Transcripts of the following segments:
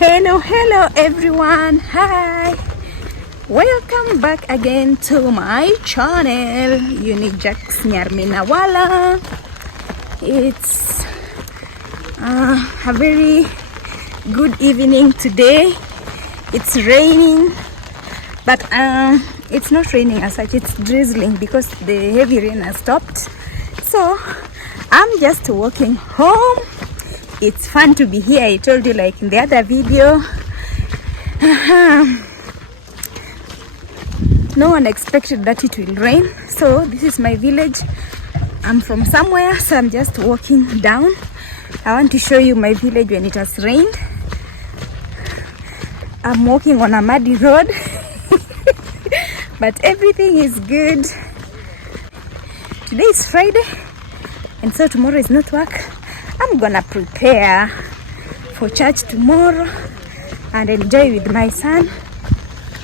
Hello everyone. Hi, welcome back again to my channel Unique Jax Nyarminawala. It's a very good evening today. It's raining, but it's not raining as such, it's drizzling because the heavy rain has stopped. So I'm just walking home. It's fun to be here. I told you, like in the other video. No one expected that it will rain. So this is my village. I'm from somewhere, so I'm just walking down. I want to show you my village when it has rained. I'm walking on a muddy road. But everything is good. Today is Friday, and so tomorrow is not work. I'm gonna prepare for church tomorrow and enjoy with my son,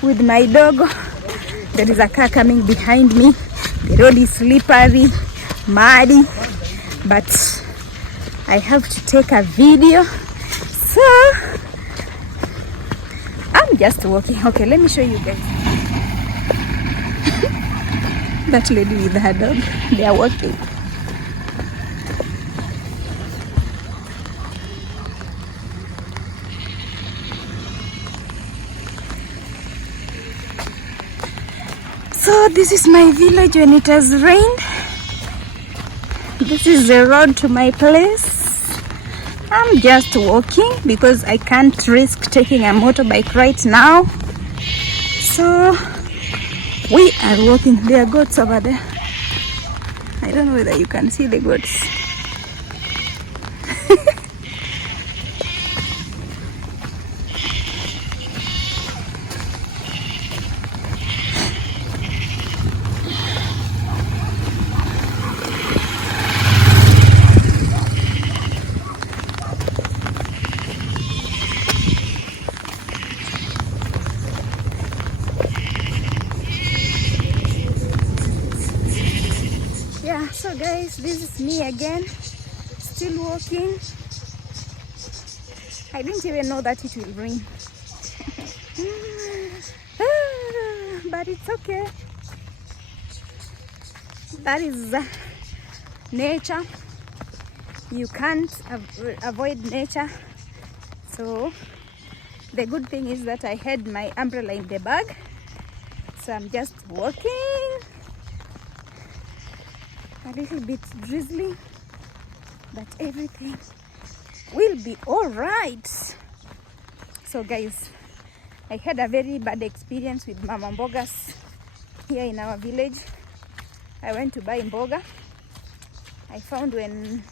with my dog. There is a car coming behind me. The road is slippery, muddy, but I have to take a video. So I'm just walking. Okay, let me show you guys. That lady with her dog, they are walking. So this is my village when it has rained. This is the road to my place. I'm just walking because I can't risk taking a motorbike right now. So we are walking. There are goats over there. I don't know whether you can see the goats. Yeah, so guys, this is me again, still walking. I didn't even know that it will rain. But it's okay. That is nature. You can't avoid nature. So the good thing is that I had my umbrella in the bag. So I'm just walking. A little bit drizzling, but everything will be all right. So guys, I had a very bad experience with Mama Mbogas here in our village. I went to buy mboga. I found when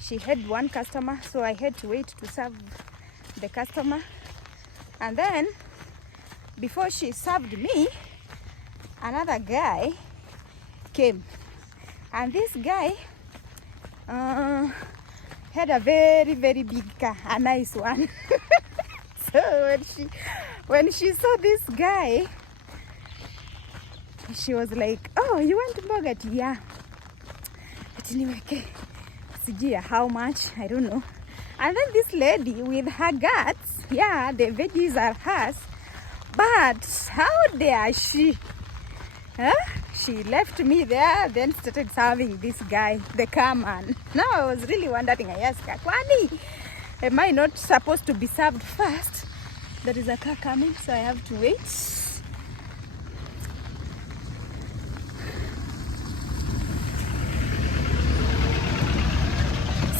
she had one customer, so I had to wait to serve the customer. And then before she served me, another guy came. And this guy had a very big car, a nice one. So when she saw this guy, she was like, "Oh, you want mboga?" Yeah. But anyway, okay. Sijia, how much? I don't know. And then this lady with her guts, yeah, the veggies are hers, but how dare she? Huh? She left me there, then started serving this guy, the car man. Now I was really wondering, I asked her, Kwani, am I not supposed to be served first? There is a car coming, so I have to wait.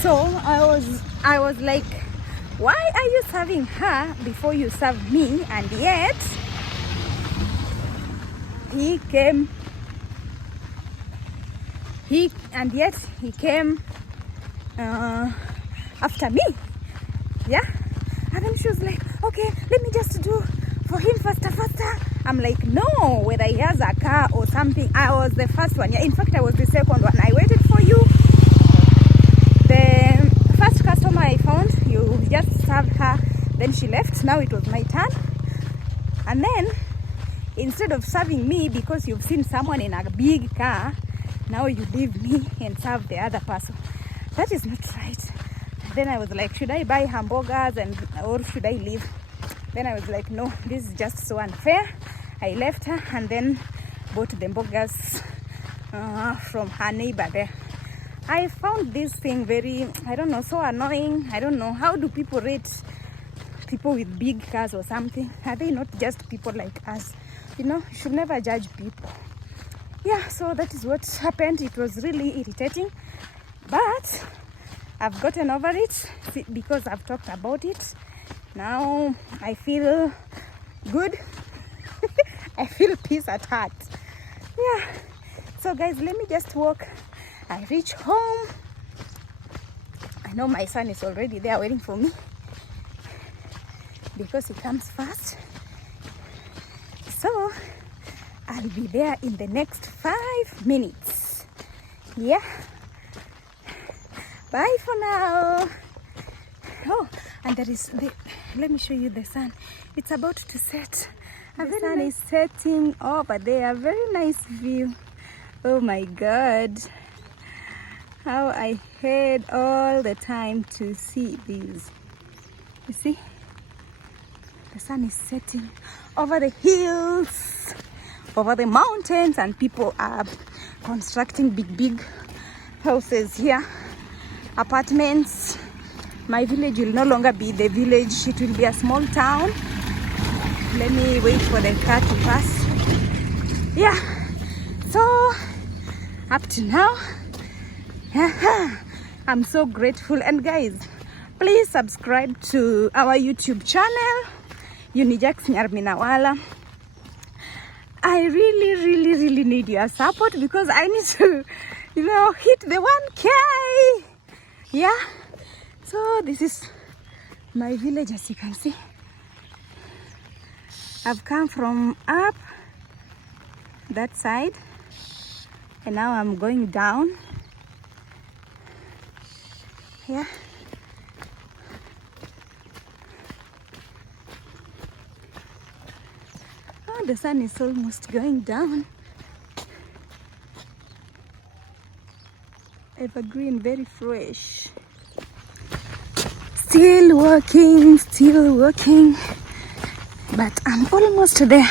So I was like, why are you serving her before you serve me? And yet he came after me. Yeah. And then she was like, okay, let me just do for him faster. I'm like, no, whether he has a car or something. I was the first one. Yeah, in fact, I was the second one. I waited for you. The first customer I found, you just served her, then she left. Now it was my turn. And then instead of serving me because you've seen someone in a big car, now you leave me and serve the other person. That is not right. Then I was like, should I buy hamburgers or should I leave? Then I was like, no, this is just so unfair. I left her and then bought the hamburgers from her neighbor there. I found this thing very, I don't know, so annoying. I don't know, how do people rate people with big cars or something? Are they not just people like us? You know, you should never judge people. Yeah, so that is what happened. It was really irritating, but I've gotten over it because I've talked about it. Now I feel good. I feel peace at heart. Yeah, so guys, let me just walk. I reach home. I know my son is already there waiting for me because he comes fast. So I'll be there in the next 5 minutes. Yeah. Bye for now. Oh, and there is let me show you the sun. It's about to set. The sun is setting over there. Very nice view. Oh my God. How I had all the time to see these. You see? The sun is setting over the hills, over the mountains, and people are constructing big houses here, apartments. My village will no longer be the village, it will be a small town. Let me wait for the car to pass. Yeah, so up to now, I'm so grateful. And guys, please subscribe to our YouTube channel, Unijax Nyarminawala. I really need your support because I need to, you know, hit the 1K. Yeah, so this is my village. As you can see, I've come from up that side and now I'm going down. Yeah. Oh, the sun is almost going down. Evergreen, very fresh. Still working, but I'm almost there.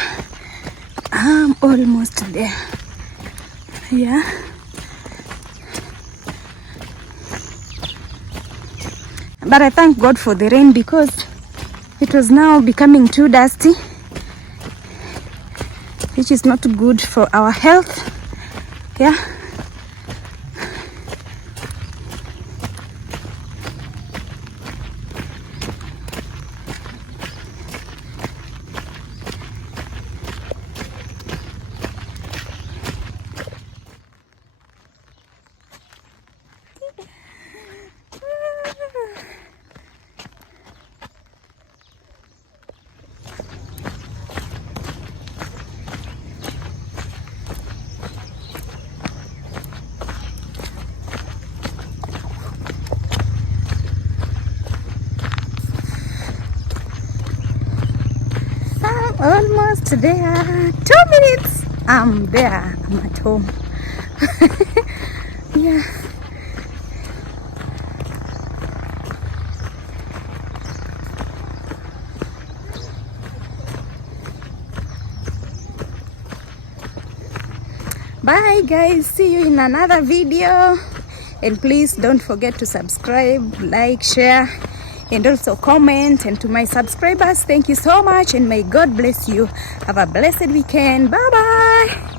Yeah. But I thank God for the rain because it was now becoming too dusty, which is not good for our health. Yeah. Almost there. 2 minutes. I'm there. I'm at home. Yeah. Bye guys. See you in another video. And please don't forget to subscribe, like, share, and also comment. And to my subscribers, thank you so much and may God bless you. Have a blessed weekend. Bye bye.